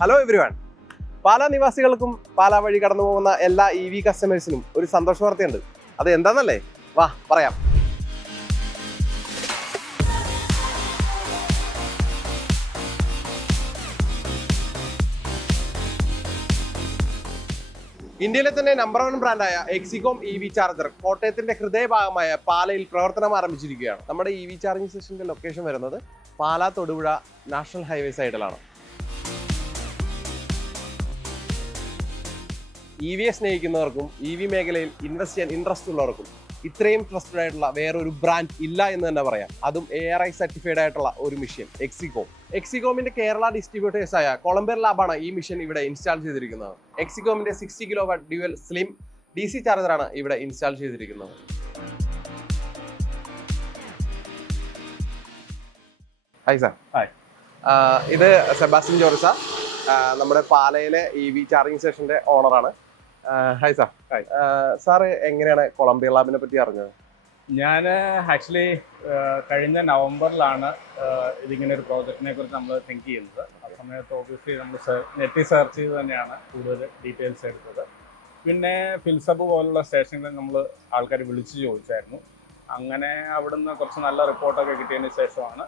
Hello everyone. Pala നിവാസികൾക്കും പാലാ വഴി കടന്നു പോകുന്ന എല്ലാ EV കസ്റ്റമേഴ്സിനും ഒരു സന്തോഷ വാർത്തയുണ്ട്. അത് എന്താണെന്നല്ലേ? വാ പറയാം. ഇന്ത്യയിലെ തന്നെ നമ്പർ 1 ബ്രാൻഡായ എക്സികോം EV ചാർജർ കോട്ടയത്തിന്റെ ഹൃദയഭാഗമായ പാലയിൽ പ്രവർത്തനം ആരംഭിച്ചിരിക്കുകയാണ്. നമ്മുടെ EV ചാർജിംഗ് സ്റ്റേഷന്റെ ലൊക്കേഷൻ വരുന്നത് പാലാ തൊടുപുഴ നാഷണൽ ഹൈവേ സൈഡിലാണ്. EVയെ സ്നേഹിക്കുന്നവർക്കും EV മേഖലയിൽ ഇൻവെസ്റ്റ് ചെയ്യാൻ ഇൻട്രസ്റ്റ് ഉള്ളവർക്കും ഇത്രയും ട്രസ്റ്റഡ് ആയിട്ടുള്ള വേറൊരു ബ്രാൻഡ് ഇല്ല എന്ന് തന്നെ പറയാം. അതും ARI സർട്ടിഫൈഡ് ആയിട്ടുള്ള ഒരു മെഷീൻ എക്സികോം. എക്സികോമിന്റെ കേരള ഡിസ്ട്രിബ്യൂട്ടേഴ്സ് ആയ കൊളംബിയർ ലാബാണ് ഈ മെഷീൻ ഇവിടെ ഇൻസ്റ്റാൾ ചെയ്തിരിക്കുന്നത്. എക്സികോമിന്റെ 60 kW ഡ്യുവൽ സ്ലിം DC ചാർജറാണ് ഇവിടെ ഇൻസ്റ്റാൾ ചെയ്തിരിക്കുന്നത്. Hi sir. ഹായ്. ഇത് സെബാസ്റ്റ്യൻ ജോർജ, നമ്മുടെ പാലയിലെ EV ചാർജിംഗ് സ്റ്റേഷന്റെ ഓണറാണ്. Hi sir. ഹായ്. സാറ് എങ്ങനെയാണ് കൊളംബിയർ ലാബിനെ പറ്റി അറിഞ്ഞത്? ഞാൻ ആക്ച്വലി കഴിഞ്ഞ നവംബറിലാണ് ഇതിങ്ങനെ ഒരു പ്രോജക്റ്റിനെ കുറിച്ച് നമ്മൾ തിങ്ക് ചെയ്യുന്നത്. ആ സമയത്ത് ഓബിയസ്ലി നമ്മൾ നെറ്റിൽ സെർച്ച് ചെയ്ത് തന്നെയാണ് കൂടുതൽ ഡീറ്റെയിൽസ് എടുത്തത്. പിന്നെ ഫിൽസബ് പോലുള്ള സ്റ്റേഷനിൽ നമ്മൾ ആൾക്കാർ വിളിച്ച് ചോദിച്ചായിരുന്നു. അങ്ങനെ അവിടുന്ന് കുറച്ച് നല്ല റിപ്പോർട്ടൊക്കെ കിട്ടിയതിന് ശേഷമാണ്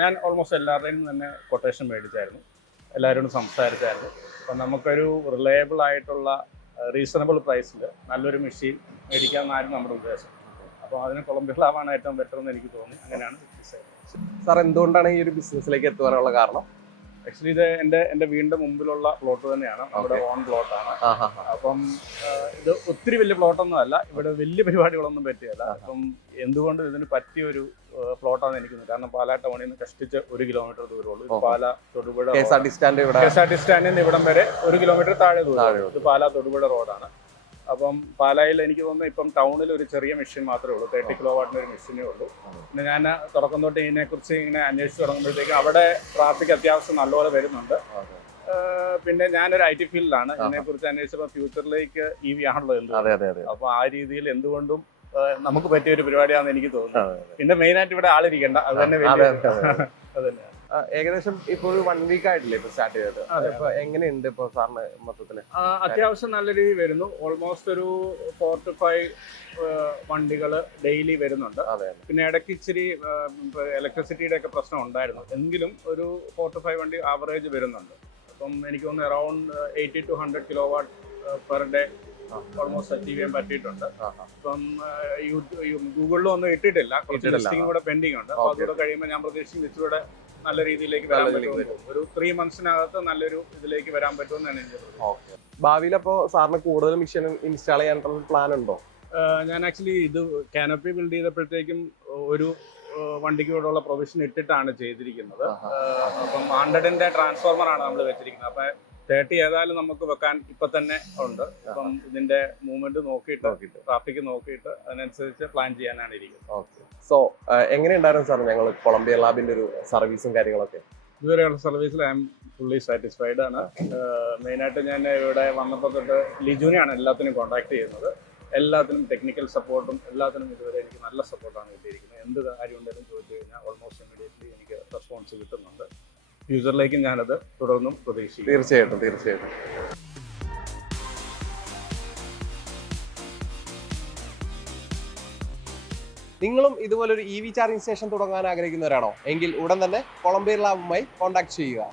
ഞാൻ ഓൾമോസ്റ്റ് എല്ലാവരുടെയും തന്നെ കൊട്ടേഷൻ മേടിച്ചായിരുന്നു, എല്ലാവരോടും സംസാരിച്ചായിരുന്നു. അപ്പം നമുക്കൊരു റിലയബിൾ ആയിട്ടുള്ള റീസണബിൾ പ്രൈസിൽ നല്ലൊരു മെഷീൻ മേടിക്കാമെന്നായിരുന്നു നമ്മുടെ ഉദ്ദേശം. അപ്പോൾ അതിന് കൊളംബിയർ ലാബാണ് ഏറ്റവും ബെറ്റർ എന്ന് എനിക്ക് തോന്നി. അങ്ങനെയാണ് ഡിസൈഡ്. സാർ എന്തുകൊണ്ടാണ് ഈ ഒരു ബിസിനസ്സിലേക്ക് എത്തുവാനുള്ള കാരണം? ആക്ച്വലി ഇത് എൻ്റെ വീടിൻ്റെ മുമ്പിലുള്ള പ്ലോട്ട് തന്നെയാണ്, നമ്മുടെ ഓൺ പ്ലോട്ടാണ്. അപ്പം ഇത് ഒത്തിരി വലിയ പ്ലോട്ടൊന്നും അല്ല, ഇവിടെ വലിയ പരിപാടികളൊന്നും പറ്റിയല്ല. അപ്പം എന്തുകൊണ്ട് ഇതിന് പറ്റിയൊരു പ്ലോട്ടാണെന്ന് എനിക്ക് തോന്നുന്നു. കാരണം പാലാ ടൗണിൽ നിന്ന് കഷ്ടിച്ച് 1 കിലോമീറ്റർ ദൂരമുള്ളൂ. ഇത് പാലാ തൊടുപുഴ KSRTC സ്റ്റാൻഡിൽ നിന്ന് ഇവിടം വരെ 1 കിലോമീറ്റർ താഴെ ദൂരം. ഇത് പാലാ തൊടുപുഴ റോഡാണ്. അപ്പം പാലായിൽ എനിക്ക് തോന്നുന്നു ഇപ്പം ടൗണിൽ ഒരു ചെറിയ മെഷീൻ മാത്രമേ ഉള്ളൂ, 30 kW ഒരു മെഷീനേ ഉള്ളൂ. പിന്നെ ഞാൻ തുടക്കം തൊട്ട് ഇതിനെക്കുറിച്ച് ഇങ്ങനെ അന്വേഷിച്ച് തുടങ്ങുമ്പോഴത്തേക്കും അവിടെ ട്രാഫിക് അത്യാവശ്യം നല്ലപോലെ വരുന്നുണ്ട്. പിന്നെ ഞാനൊരു IT ഫീൽഡിലാണ്. ഇതിനെക്കുറിച്ച് അന്വേഷിച്ചപ്പോൾ ഫ്യൂച്ചറിലേക്ക് EV ആണല്ലോ എന്ത്. അപ്പോൾ ആ രീതിയിൽ എന്തുകൊണ്ടും നമുക്ക് പറ്റിയ ഒരു പരിപാടിയാണെന്ന് എനിക്ക് തോന്നുന്നു. പിന്നെ മെയിനായിട്ട് ഇവിടെ ആളിരിക്കണ്ട, അത് തന്നെ അതന്നെ. ഏകദേശം ഇപ്പൊ ഒരു 1 വീക്ക് ആയിട്ടില്ലേ ഇപ്പൊ സ്റ്റാർട്ട് ചെയ്തത്? അപ്പൊ എങ്ങനെയുണ്ട് ഇപ്പൊ സാറിന് മൊത്തത്തില്? അത്യാവശ്യം നല്ല രീതിയിൽ വരുന്നു. ഓൾമോസ്റ്റ് ഒരു 4 to 5 വണ്ടികൾ ഡെയിലി വരുന്നുണ്ട്. പിന്നെ ഇടയ്ക്ക് ഇച്ചിരി ഇലക്ട്രിസിറ്റിയുടെ ഒക്കെ പ്രശ്നം ഉണ്ടായിരുന്നു, എങ്കിലും ഒരു 4 to 5 വണ്ടി ആവറേജ് വരുന്നുണ്ട്. അപ്പം എനിക്ക് തോന്നുന്നു around 80 to 100 kW per day almost achieve ചെയ്യാൻ പറ്റിയിട്ടുണ്ട്. അപ്പം ഗൂഗിളിലും ഒന്നും ഇട്ടിട്ടില്ല, കുറച്ച് ലിസ്റ്റിംഗ് കൂടെ പെൻഡിങ് ഉണ്ട്. അപ്പോൾ അതുകൂടെ കഴിയുമ്പോൾ ഞാൻ പ്രതീക്ഷിക്കുന്ന ഇച്ചിലൂടെ നല്ല രീതിയിലേക്ക് വരാൻ പറ്റും. ഒരു 3 monthsനകത്ത് നല്ലൊരു ഇതിലേക്ക് വരാൻ പറ്റുമെന്നാണ് എനിക്ക് തോന്നുന്നത്. ഭാവിയിൽ അപ്പോൾ സാറിന് കൂടുതൽ മെഷീൻ ഇൻസ്റ്റാൾ ചെയ്യാനുള്ള പ്ലാൻ ഉണ്ടോ? ഞാൻ ആക്ച്വലി ഇത് കാനപ്പി ബിൽഡ് ചെയ്തപ്പോഴത്തേക്കും ഒരു വണ്ടിക്ക് കൂടെയുള്ള പ്രൊവിഷൻ ഇട്ടിട്ടാണ് ചെയ്തിരിക്കുന്നത്. അപ്പം 100ന്റെ ട്രാൻസ്ഫോർമറാണ് നമ്മൾ വെച്ചിരിക്കുന്നത്. അപ്പം 30 ഏതായാലും നമുക്ക് വെക്കാൻ ഇപ്പൊ തന്നെ ഉണ്ട്. അപ്പം ഇതിന്റെ മൂവ്മെന്റ് നോക്കിയിട്ട് ട്രാഫിക് നോക്കിയിട്ട് അതിനനുസരിച്ച് പ്ലാൻ ചെയ്യാനാണ് ഇരിക്കുന്നത്. സോ എങ്ങനെയുണ്ടായിരുന്നു സാർ ഞങ്ങൾ കൊളംബിയർ ലാബിന്റെ ഒരു സർവീസും കാര്യങ്ങളൊക്കെ? ഇതുവരെയുള്ള സർവീസിൽ ഐ എം ഫുള്ളി സാറ്റിസ്ഫൈഡ് ആണ്. മെയിനായിട്ട് ഞാൻ ഇവിടെ വന്നപ്പോൾ തൊട്ട് ലിജുനെയാണ് എല്ലാത്തിനും കോൺടാക്ട് ചെയ്യുന്നത്. എല്ലാത്തിനും ടെക്നിക്കൽ സപ്പോർട്ടും എല്ലാത്തിനും ഇതുവരെ എനിക്ക് നല്ല സപ്പോർട്ടാണ് കിട്ടിയിരിക്കുന്നത്. എന്ത് കാര്യം ഉണ്ടെങ്കിലും ചോദിച്ചു കഴിഞ്ഞാൽ ഓൾമോസ്റ്റ് ഇമ്മീഡിയറ്റ്ലി എനിക്ക് റെസ്പോൺസ് കിട്ടുന്നുണ്ട്. ഫ്യൂച്ചറിലേക്ക് ഞാനത് തുടർന്നും പ്രതീക്ഷിക്കും. തീർച്ചയായിട്ടും. നിങ്ങളും ഇതുപോലൊരു EV ചാർജിംഗ് സ്റ്റേഷൻ തുടങ്ങാൻ ആഗ്രഹിക്കുന്നവരാണോ? എങ്കിൽ ഉടൻ തന്നെ കൊളംബിയർ ലാബുമായി കോൺടാക്ട് ചെയ്യുക.